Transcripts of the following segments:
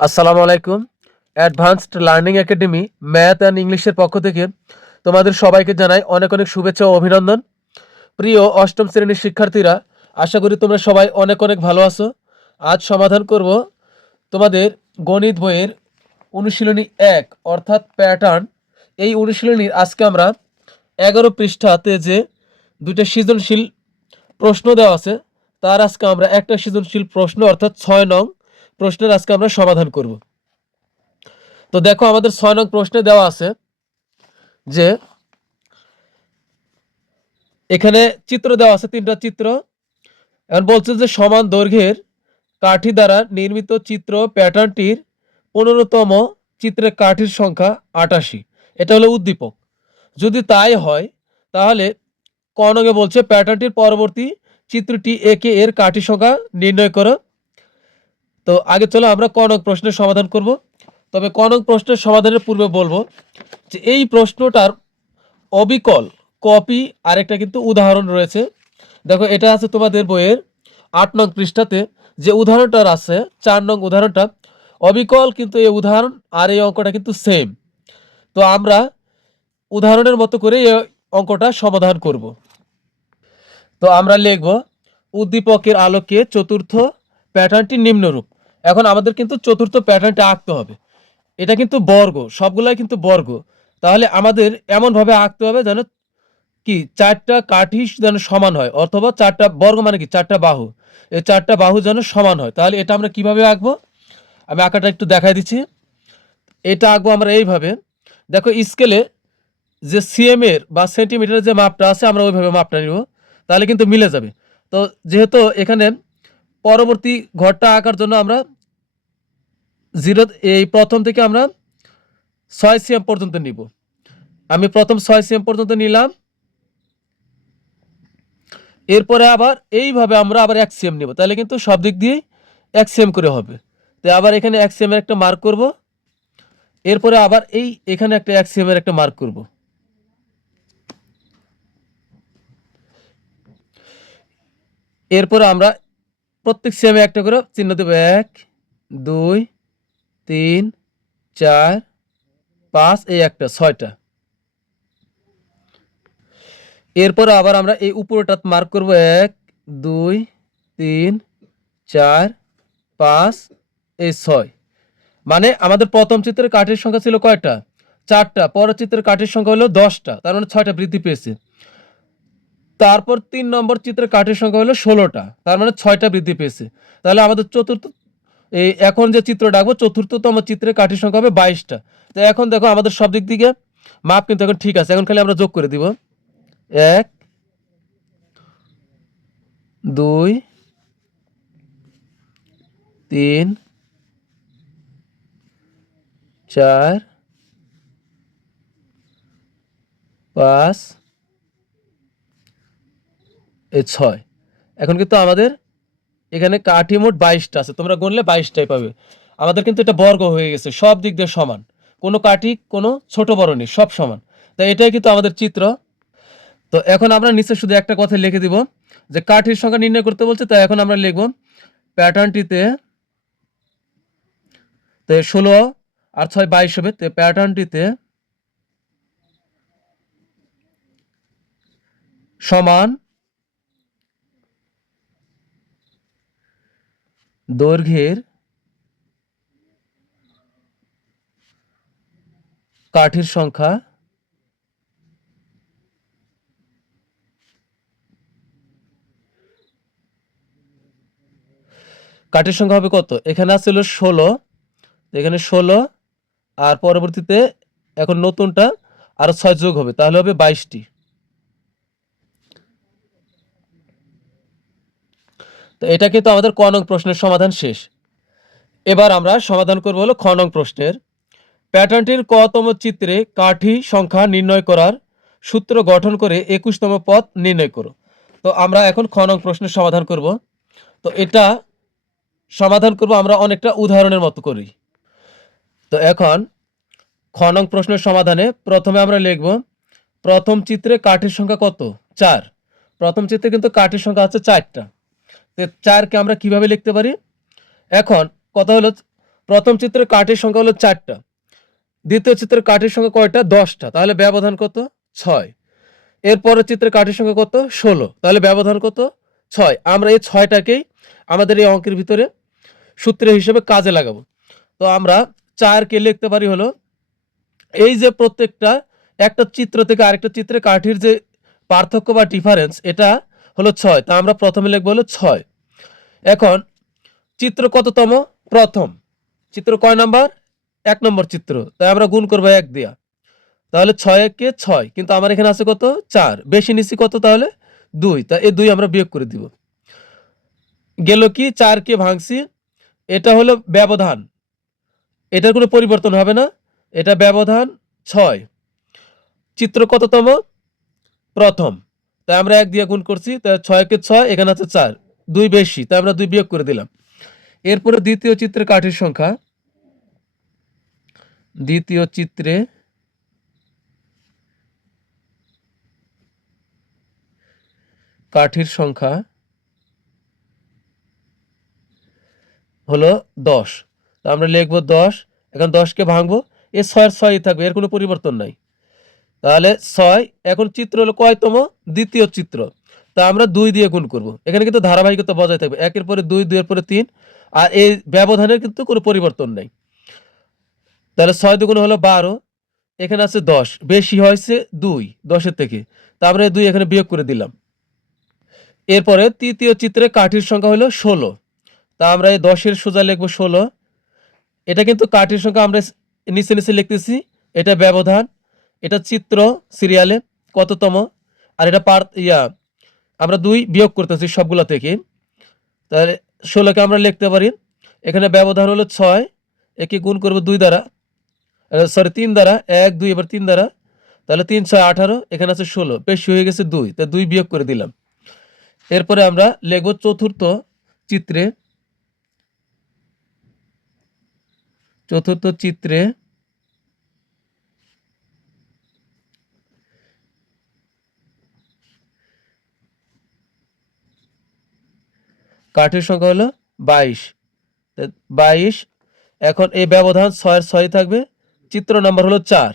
আসসালামু আলাইকুম। Advanced learning academy math and ইংলিশের পক্ষ থেকে তোমাদের সবাইকে জানাই অনেক অনেক শুভেচ্ছা ও অভিনন্দন। প্রিয় অষ্টম শ্রেণীর শিক্ষার্থীরা, আশা করি তোমরা সবাই অনেক অনেক ভালো আছো। আজ সমাধান করব তোমাদের গণিত বইয়ের অনুশীলনী ১ অর্থাৎ প্যাটার্ন। এই অনুশীলনীর আজকে আমরা ১১ পৃষ্ঠাতে যে দুইটা সৃজনশীল প্রশ্ন দেওয়া আছে, তার আজকে আমরা একটা সৃজনশীল প্রশ্ন অর্থাৎ ৬ নং প্রশ্নের আজকে আমরা সমাধান করব। তো দেখো, আমাদের ৬ নং প্রশ্নে দেওয়া আছে যে এখানে চিত্র দেওয়া আছে, তিনটা চিত্র। এখন বলছে যে সমান দৈর্ঘ্যের কাঠি দ্বারা নির্মিত চিত্র প্যাটার্নটির ১৫তম চিত্রের কাঠির সংখ্যা ৮৮। এটা হলো উদ্দীপক। যদি তাই হয় তাহলে ক নঙে বলছে প্যাটার্নটির পরবর্তী চিত্রটি একে এর কাঠি সংখ্যা নির্ণয় করো। তো আগে চলো আমরা ক নং প্রশ্নের সমাধান করব। তবে ক নং প্রশ্নের সমাধানের পূর্বে বলবো যে এই প্রশ্নটার অবিকল কপি আরেকটা কিন্তু উদাহরণ রয়েছে। দেখো, এটা আছে তোমাদের বইয়ের ৮ নং পৃষ্ঠাতে। যে উদাহরণটা আছে ৪ নং উদাহরণটা অবিকল, কিন্তু এই উদাহরণ আর এই অঙ্কটা কিন্তু সেম। তো আমরা উদাহরণের মতো করে এই অঙ্কটা সমাধান করব। তো আমরা লিখব উদ্দীপকের আলোকে চতুর্থ প্যাটার্নটি নিম্নরূপ। এখন আমাদের কিন্তু চতুর্থ প্যাটার্নটা আঁকতে হবে। এটা কিন্তু বর্গ, সবগুলাই কিন্তু বর্গ। তাহলে আমাদের এমনভাবে আঁকতে হবে যেন কি চারটা কাঠি যেন সমান হয়, অথবা চারটা বর্গ মানে কি চারটা বাহু, এই চারটা বাহু যেন সমান হয়। তাহলে এটা আমরা কিভাবে আঁকবো, আমি আঁকাটা একটু দেখাই দিচ্ছি। এটা আঁকবো আমরা এইভাবে। দেখো, স্কেলে যে সিএম এর বা সেন্টিমিটারের যে মাপটা আছে আমরা ওইভাবে মাপটা নিব, তাহলে কিন্তু মিলে যাবে। তো যেহেতু এখানে পরবর্তী ঘরটা আঁকার জন্য আমরা জিরো, এই প্রথম থেকে আমরা ৬ সিএম পর্যন্ত নিব। আমি প্রথম ৬ সিএম পর্যন্ত নিলাম, এরপরে আবার এইভাবে আমরা আবার ১ সিএম নেব, তাহলে কিন্তু সব দিক দিয়ে ১ সিএম করে হবে। তো আবার এখানে ১ সিএম এর একটা মার্ক করব, এরপরে আবার এখানে একটা ১ সিএম এর একটা মার্ক করব। এরপরে আমরা প্রত্যেক সিএমে একটা করে চিহ্ন দেব। ১ ২ ৩ ৪ ৫, এই একটা ৬টা। এরপরে আবার আমরা এই উপরটা মার্ক করব। ১ ২ ৩ ৪ ৫, এই ৬। মানে আমাদের প্রথম চিত্রের কাঠের সংখ্যা ছিল কয়টা? ৪টা। পরের চিত্রের কাঠের সংখ্যা হলো ১০টা, তার মানে ৬টা বৃদ্ধি পেয়েছে। তারপর ৩ নম্বর চিত্রের কাঠের সংখ্যা হলো ১৬টা, তার মানে ৬টা বৃদ্ধি পেয়েছে। তাহলে আমাদের চতুর্থ, এই এখন যে চিত্রটা আঁকবো চতুর্থতম চিত্রের কাঠির সংখ্যা হবে ২২টা। তো এখন দেখো, আমাদের সব দিক থেকে মাপ কিন্তু এখন ঠিক আছে। এখন খালি আমরা যোগ করে দিব। ১ ২ ৩ ৪ ৫, এই ৬। এখন কিন্তু আমাদের এখানে কাঠি মোট ২২টা আছে, তোমরা গুনলে ২২টাই পাবে। আমাদের কিন্তু এটা বর্গ হয়ে গেছে, সব দিক দিয়ে সমান, কোনো কাঠি কোনো ছোট বড় নেই, সব সমান। তাই এটাই কিন্তু আমাদের চিত্র। তো এখন আমরা নিচে শুধু একটা কথা লিখে দিব যে কাঠির সংখ্যা নির্ণয় করতে বলছে। তাই এখন আমরা লিখব প্যাটার্নটিতে, তো ১৬ আর ৬ ২২ হবে। তো প্যাটার্নটিতে সমান দৈর্ঘ্যের কাঠির সংখ্যা কাঠির সংখ্যা হবে কত? এখানে আছে হলো ১৬, এখানে ১৬, আর পরবর্তীতে এখন নতুনটা আরো ৬ যোগ হবে, তাহলে হবে ২২টি। তো এটা কিন্তু আমাদের ক নং প্রশ্নের সমাধান শেষ। এবার আমরা সমাধান করব হলো খ নং প্রশ্নের। প্যাটার্নটির কতম চিত্রে কাঠি সংখ্যা নির্ণয় করার সূত্র গঠন করে ২১তম পদ নির্ণয় করো। তো আমরা এখন খ নং প্রশ্নের সমাধান করব। তো এটা সমাধান করব আমরা অনেকটা উদাহরণের মতো করি। তো এখন খ নং প্রশ্নের সমাধানে প্রথমে আমরা লিখব প্রথম চিত্রে কাঠির সংখ্যা কত? ৪। প্রথম চিত্রে কিন্তু কাঠির সংখ্যা আছে ৪টা। তো ৪কে আমরা কিভাবে লিখতে পারি? এখন কথা হলো, প্রথম চিত্রের কাঠির সংখ্যা হলো 4টা, দ্বিতীয় চিত্রের কাঠির সংখ্যা কয়টা? 10টা, তাহলে ব্যবধান কত? 6। এরপরের চিত্রের কাঠির সংখ্যা কত? 16, তাহলে ব্যবধান কত? 6। আমরা এই 6টাকেই আমাদের এই অঙ্কের ভিতরে সূত্র হিসেবে কাজে লাগাবো। তো আমরা 4কে লিখতে পারি হলো, এই যে প্রত্যেকটা একটা চিত্র থেকে আরেকটা চিত্রে কাঠির যে পার্থক্য বা ডিফারেন্স, এটা হলো 6। তা আমরা প্রথমে লিখবো হলো 6। এখন চিত্র কততম? প্রথম। চিত্র কয় নাম্বার? 1 নম্বর চিত্র, তাই আমরা গুণ করবো 1 দিয়া। তাহলে 6 একে 6, কিন্তু আমার এখানে আছে কত? 4, বেশি নিচ্ছি কত? তাহলে 2, তা এই 2 আমরা বিয়োগ করে দিব। গেল কি? 4কে ভাঙছি, এটা হলো ব্যবধান, এটার কোনো পরিবর্তন হবে না, এটা ব্যবধান 6। চিত্র কততম? প্রথম, তাই আমরা 1 দিয়ে গুণ করছি, তাই 6 কে 6, এখানে আছে 4, 2 বেশি, তাই আমরা 2 বিয়োগ করে দিলাম। এরপরে দ্বিতীয় চিত্রে কাঠির সংখ্যা, দ্বিতীয় চিত্রে কাঠির সংখ্যা হলো 10, তা আমরা লিখবো 10। এখন 10কে ভাঙবো, এ 6 6ই থাকবে, এর কোনো পরিবর্তন নাই। তাহলে 6, এখন চিত্র হলো কয়তম? দ্বিতীয় চিত্র, তা আমরা 2 দিয়ে গুণ করব। এখানে কিন্তু ধারাবাহিকতা বজায় থাকবে, 1 এর পরে 2, 2 এর পরে 3, আর এই ব্যবধানের কিন্তু কোনো পরিবর্তন নাই। তাহলে 6 দুগুণ হলো 12, এখানে আছে 10, বেশি হয়েছে 2 10-এর থেকে, তা আমরা 2 এখানে বিয়োগ করে দিলাম। এরপরে তৃতীয় চিত্রে কাঠির সংখ্যা হলো 16, তা আমরা এই 10-এর সোজা লিখবো 16। এটা কিন্তু কাঠির সংখ্যা আমরা নিচে নিচে লিখতেছি, এটা ব্যবধান, এটা চিত্র সিরিয়ালে কততম, আর এটা আমরা 2 বিয়োগ করতেছি সবগুলা থেকে, তাহলে 16কে আমরা লিখতে পারি, এখানে ব্যবধান হলো 6, একে গুণ করব 2 দ্বারা, 3 দ্বারা, 1 2 এবার 3 দ্বারা, তাহলে 3 6 18, এখানে আছে 16, বেশি হয়ে গেছে 2, তাই 2 বিয়োগ করে দিলাম। এরপরে আমরা লিখব চতুর্থ চিত্রে, চতুর্থ চিত্রে কাঠের সংখ্যা হলো 22, 22। এখন এই ব্যবধান 6 6 থাকবে, চিত্র নাম্বার হলো 4,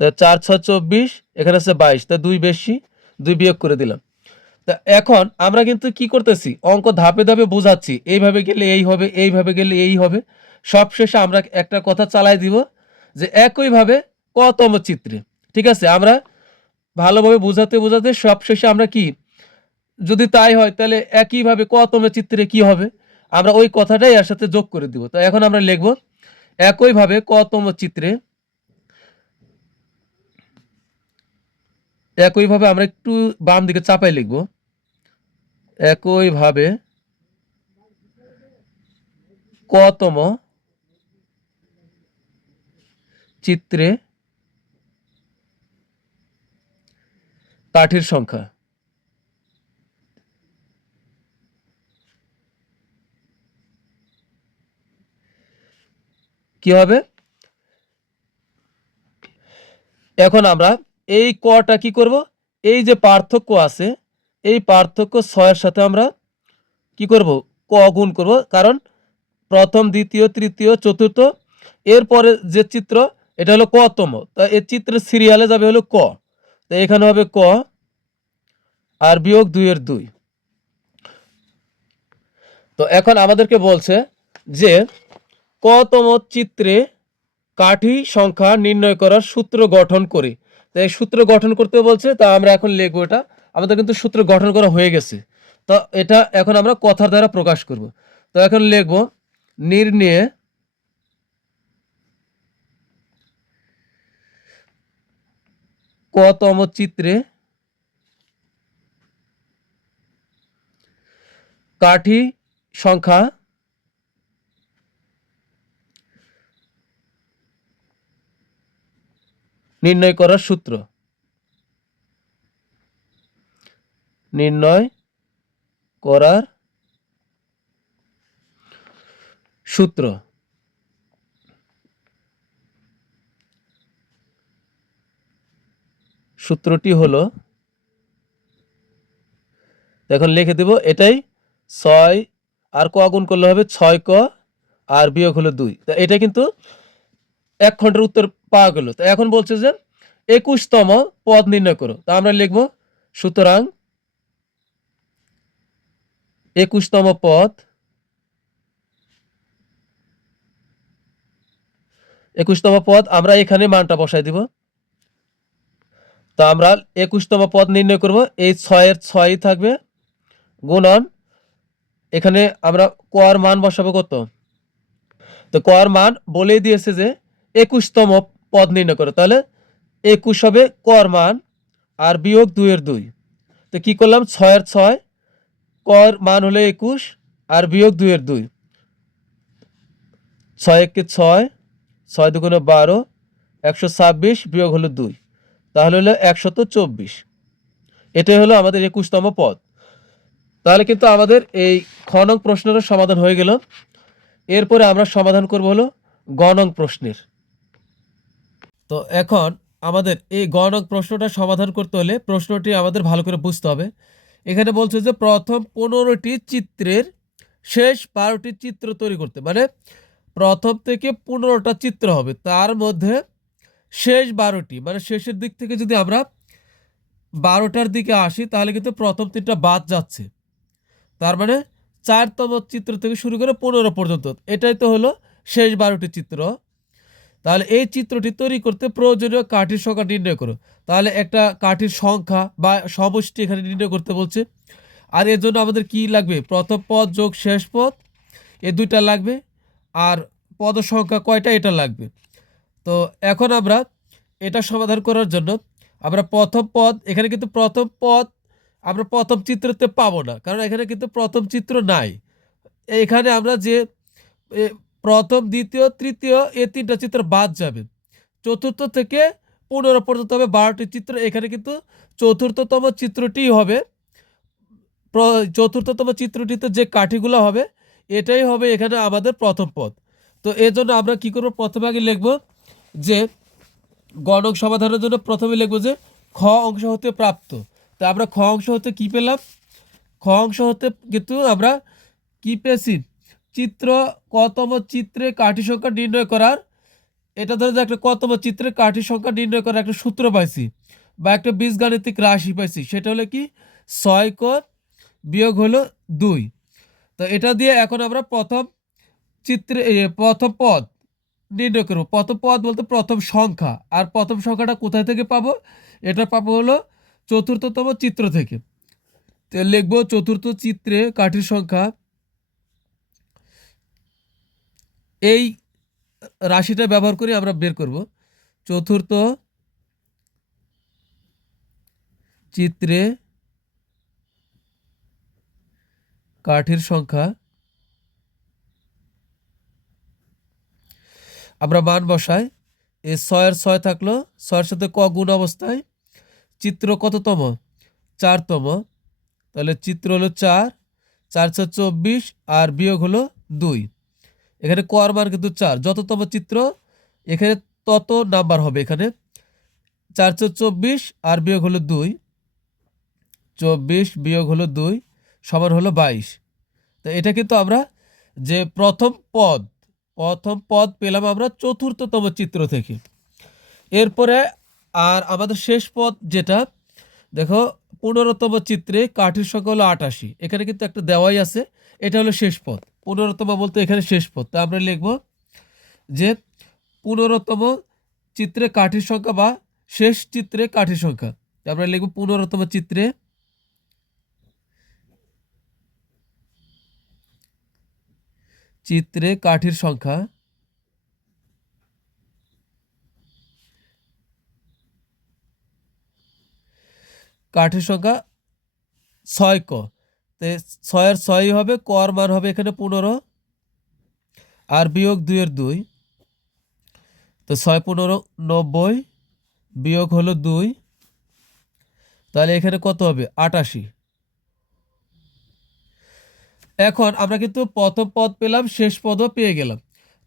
তা 4 6 24, এখানে আছে 22, তা 2 বেশি, 2 বিয়োগ করে দিলাম। তা এখন আমরা কিন্তু কি করতেছি? অঙ্ক ধাপে ধাপে বোঝাচ্ছি, এইভাবে গেলে এই হবে, এইভাবে গেলে এই হবে। সবশেষে আমরা একটা কথা চালাই দিব যে একইভাবে কতম চিত্রে, ঠিক আছে? আমরা ভালোভাবে বোঝাতে বোঝাতে সবশেষে আমরা কি, যদি তাই হয় তাহলে একইভাবে কতম চিত্রে কি হবে, আমরা ওই কথাটাই এর সাথে যোগ করে দিব। তো এখন আমরা লিখব একইভাবে কতম চিত্রে, একইভাবে আমরা একটু বাম দিকে চাপাই লিখব, একইভাবে কতম চিত্রে কাঠির সংখ্যা। কি হবে? এখন আমরা এই কটা কি করব? এই যে পার্থক্য আছে, এই পার্থক্য 6-এর সাথে আমরা কি করব? ক গুণ করব, কারণ প্রথম দ্বিতীয় তৃতীয় চতুর্থ, এরপরে যে চিত্র এটা হলো কতম, তা এই চিত্রের সিরিয়ালে যাবে হলো ক, তো এখানে হবে ক আর বিয়োগ 2 এর 2। তো এখন আমাদেরকে বলছে যে কতম চিত্রে কাঠি সংখ্যা নির্ণয় করার সূত্র গঠন করি। তো এই সূত্র গঠন করতে বলছে, তা আমরা এখন লিখবো, এটা আমাদের কিন্তু সূত্র গঠন করা হয়ে গেছে, তো এটা এখন আমরা কথার দ্বারা প্রকাশ করব। তো এখন লিখবো নির্ণয়ে কতম চিত্রে কাঠি সংখ্যা নির্ণয় করার সূত্র, নির্ণয় করার সূত্র। সূত্রটি হলো, এখন লিখে দেব, এটাই 6 আর ক গুণ করলে হবে 6 ক আর বিয়োগ হলো 2। তো এটা কিন্তু 1 খণ্ডের উত্তর পাওয়া গেল। তো এখন বলছে যে 21তম পদ নির্ণয় করো। তা আমরা লিখব সুতরাং 21তম পদ 21তম পদ আমরা এখানে মানটা বসাই দিব। তো আমরা 21তম পদ নির্ণয় করব। এই 6 এর 6ই থাকবে গুণন এখানে আমরা ক এর মান বসাবো কত? তো ক এর মান বলেই দিয়েছে যে 21তম পদ নির্ণয় করো। তাহলে 21 হবে ক এর মান আর বিয়োগ 2 এর 2। তো কি করলাম 6 এর 6 ক এর মান হলো 21 আর বিয়োগ 2 এর 2। 6 একে 6 6 দুগুণে 12 126 বিয়োগ হলো 2 তাহলে হলো 124। এটাই হলো আমাদের 21তম পদ। তাহলে কিন্তু আমাদের এই খ নং প্রশ্নেরও সমাধান হয়ে গেল। এরপরে আমরা সমাধান করব হলো গ নং প্রশ্নের। তো এখন আমাদের এই গ নং প্রশ্নটা সমাধান করতে হলে প্রশ্নটি আমাদের ভালো করে বুঝতে হবে। এখানে বলছে যে প্রথম 15টি চিত্রের শেষ 12টি চিত্র তৈরি করতে, মানে প্রথম থেকে 15টা চিত্র হবে, তার মধ্যে শেষ 12টি মানে শেষের দিক থেকে যদি আমরা 12টার দিকে আসি তাহলে কিন্তু প্রথম 3টা বাদ যাচ্ছে। তার মানে 4তম চিত্র থেকে শুরু করে 15 পর্যন্ত এটাই তো হলো শেষ 12টি চিত্র। তাহলে এই চিত্রটি তৈরি করতে প্রয়োজনীয় কাঠির সংখ্যা নির্ণয় করো। তাহলে একটা কাঠির সংখ্যা বা সমষ্টি এখানে নির্ণয় করতে বলছে। আর এর জন্য আমাদের কি লাগবে? প্রথম পদ যোগ শেষ পদ, এই দুইটা লাগবে। আর পদ সংখ্যা কয়টা এটা লাগবে। তো এখন আমরা এটা সমাধান করার জন্য আমরা প্রথম পদ, এখানে কিন্তু প্রথম পদ আমরা প্রথম চিত্রতে পাবো না, কারণ এখানে কিন্তু প্রথম চিত্র নাই। এখানে আমরা যে প্রথম দ্বিতীয় তৃতীয় এই 3টা চিত্র বাদ যাবে। চতুর্থ থেকে 15 পর্যন্ত হবে 12টি চিত্র। এখানে কিন্তু চতুর্থতম চিত্রটি হবে, চতুর্থতম চিত্রটিতে যে কাঠিগুলো হবে এটাই হবে এখানে আমাদের প্রথম পদ। তো এর জন্য আমরা কি করব? প্রথমে আগে লিখব যে গ নং সমাধানের জন্য প্রথমে লিখব যে খ অংশ হতে প্রাপ্ত। তো আমরা খ অংশ হতে কি পেলাম? খ অংশ হতে কিন্তু আমরা কি পেয়েছি? চিত্র কতম চিত্রে কাঠি সংখ্যা নির্ণয় করার, এটা ধরে যে একটা কতম চিত্রে কাঠি সংখ্যা নির্ণয় করার একটা সূত্র পাইছি বা একটা বীজগাণিতিক রাশি পাইছি। সেটা হলো কি 6 ক বিয়োগ হলো 2। তো এটা দিয়ে এখন আমরা প্রথম চিত্রে প্রথম পদ নির্ণয় করব। প্রথম পদ বলতে প্রথম সংখ্যা, আর প্রথম সংখ্যাটা কোথায় থেকে পাবো? এটা পাবো হলো চতুর্থতম চিত্র থেকে। তো লিখবো চতুর্থ চিত্রে কাঠির সংখ্যা, এই রাশিটা ব্যবহার করে আমরা বের করব চতুর্থ চিত্রে কাঠির সংখ্যা। আমরা মান বসাই, এই 6 এর 6 থাকলো, 6 এর সাথে ক গুণ অবস্থায়, চিত্র কততম? 4তম। তাহলে চিত্র হলো 4, 424 আর বিয়োগ হলো 2। এখানে ক এর মান কিন্তু 4, যততম চিত্র এখানে তত নাম্বার হবে। এখানে 424 আর বিয়োগ হলো 2, 24 বিয়োগ হলো 2 সমান হলো 22। তো এটা কিন্তু আমরা যে প্রথম পদ পেলাম আমরা চতুর্থতম চিত্র থেকে। এরপরে আর আমাদের শেষ পদ যেটা দেখো 15তম চিত্রে কাঠির সংখ্যা হলো 88। এখানে কিন্তু একটা দেওয়াই আছে, এটা হলো শেষ পদ। 15তম বলতে এখানে শেষ পদ। তা আমরা লিখব যে 15তম চিত্রে কাঠির সংখ্যা বা শেষ চিত্রে কাঠির সংখ্যা। আমরা লিখব 15তম চিত্রে কাঠির সংখ্যা। কাঠির সংখ্যা 6 ক। 6 এর 6 হবে, ক এর মান হবে এখানে 15 আর বিয়োগ 2 এর 2। তো 6 15 90 বিয়োগ হলো 2, তাহলে এখানে কত হবে? 88। এখন আমরা কিন্তু প্রথম পদ পেলাম, শেষ পদও পেয়ে গেলাম।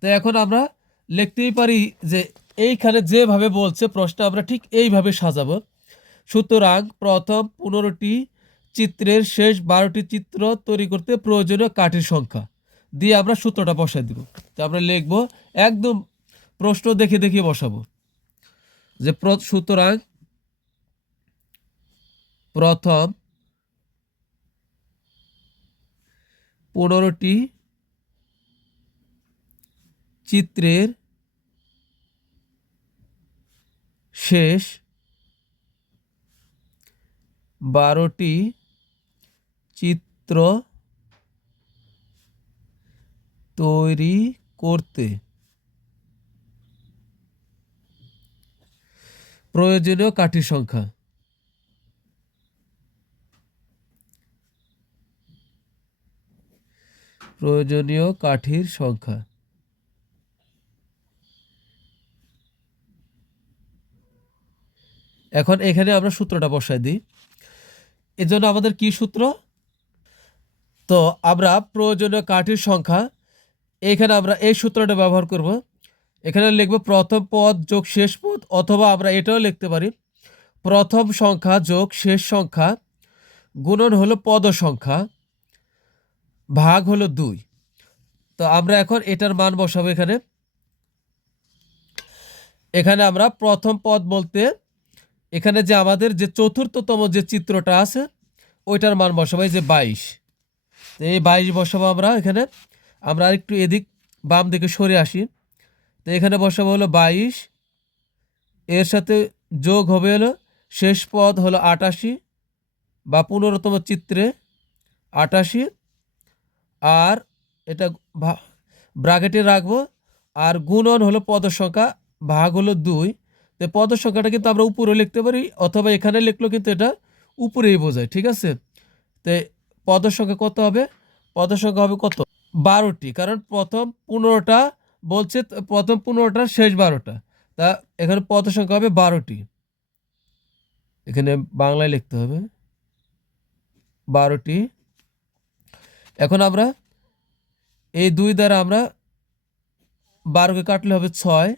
তো এখন আমরা লিখতেই পারি যে এইখানে যেভাবে বলছে প্রশ্ন আমরা ঠিক এইভাবে সাজাবো। সুতরাং প্রথম 15টি চিত্রের শেষ 12টি চিত্র তৈরি করতে প্রয়োজনীয় কাঠির সংখ্যা। দিয়ে আমরা সূত্রটা বসাই দিব। তো আমরা লিখবো, একদম প্রশ্ন দেখে দেখে বসাবো যে সুতরাং প্রথম 15টি চিত্রের শেষ 12টি চিত্র তৈরি করতে প্রয়োজনীয় কাঠির সংখ্যা। প্রয়োজনীয় কাঠির সংখ্যা। এখন এখানে আমরা সূত্রটা বসাই দিই। এজন্য আমাদের কি সূত্র? তো আমরা প্রয়োজনীয় কাঠির সংখ্যা, এখানে আমরা এই সূত্রটা ব্যবহার করব। এখানে লিখব প্রথম পদ যোগ শেষ পদ, অথবা আমরা এটাও লিখতে পারি প্রথম সংখ্যা যোগ শেষ সংখ্যা গুণন হলো পদ সংখ্যা ভাগ হলো 2। তো আমরা এখন এটার মান বসাবো এখানে। এখানে আমরা প্রথম পদ বলতে এখানে যে আমাদের যে চতুর্থতম যে চিত্রটা আছে ওইটার মান বসাবো, এই যে 22। তো এই 22 বসাবো আমরা এখানে। আমরা আরেকটু এদিক বাম দিকে সরে আসি। তো এখানে বসাবো হলো 22, এর সাথে যোগ হবে হলো শেষ পদ হলো 88 বা 15তম চিত্রে 88, আর এটা ব্র্যাকেটে রাখবো, আর গুণন হলো পদ সংখ্যা ভাগ হলো 2। তো পদ সংখ্যাটা কিন্তু আমরা উপরে লিখতে পারি, অথবা এখানে লিখলেও কিন্তু এটা উপরেই বোঝায়, ঠিক আছে। তো পদ সংখ্যা কত হবে? পদ সংখ্যা হবে কত? 12টি, কারণ প্রথম 15টা বলছে, প্রথম 15টার শেষ 12টা, তা এখানে পদ সংখ্যা হবে 12টি। এখানে বাংলায় লিখতে হবে 12টি। এখন আমরা এই 2 দ্বারা আমরা 12কে কাটলে হবে 6।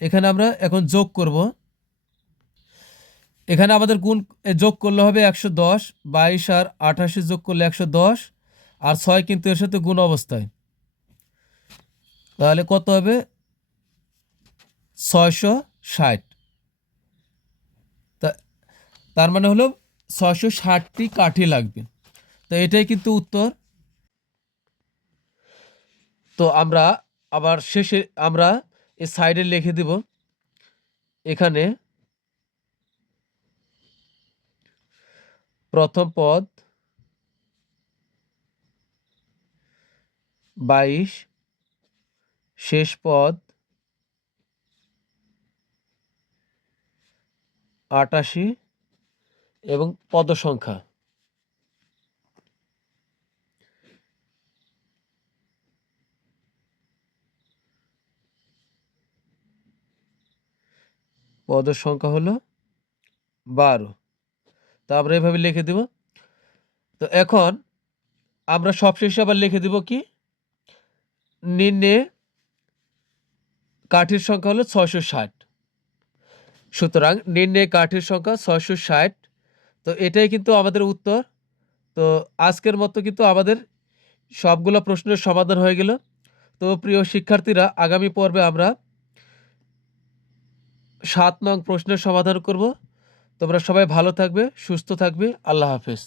এখানে আমরা এখন যোগ করব। এখানে আমাদের গুণ যোগ করলে হবে 110, 22 আর 88 যোগ করলে 110, আর 6 কিন্তু এর সাথে গুণ অবস্থায়, তাহলে কত হবে? 660। তার মানে হলো 660টি কাঠি লাগবে। তো এটাই কিন্তু উত্তর। তো আমরা আবার শেষে আমরা এই সাইডে লিখে দিব, এখানে প্রথম পদ 22, শেষ পদ 88 এবং পদ সংখ্যা। পদ সংখ্যা হলো 12। তো আমরা এভাবে লিখে দিব। তো এখন আমরা সবশেষে আবার লিখে দিব কি, নিম্নে কাঠির সংখ্যা হলো 660। সুতরাং নিম্নে কাঠির সংখ্যা 660। তো এটাই কিন্তু আমাদের উত্তর। তো আজকের মতো কিন্তু আমাদের সবগুলো প্রশ্নের সমাধান হয়ে গেল। তো প্রিয় শিক্ষার্থীরা, আগামী পর্বে আমরা 7 নং প্রশ্নের সমাধান করব। তোমরা সবাই ভালো থাকবে, সুস্থ থাকবে। আল্লাহ হাফেজ।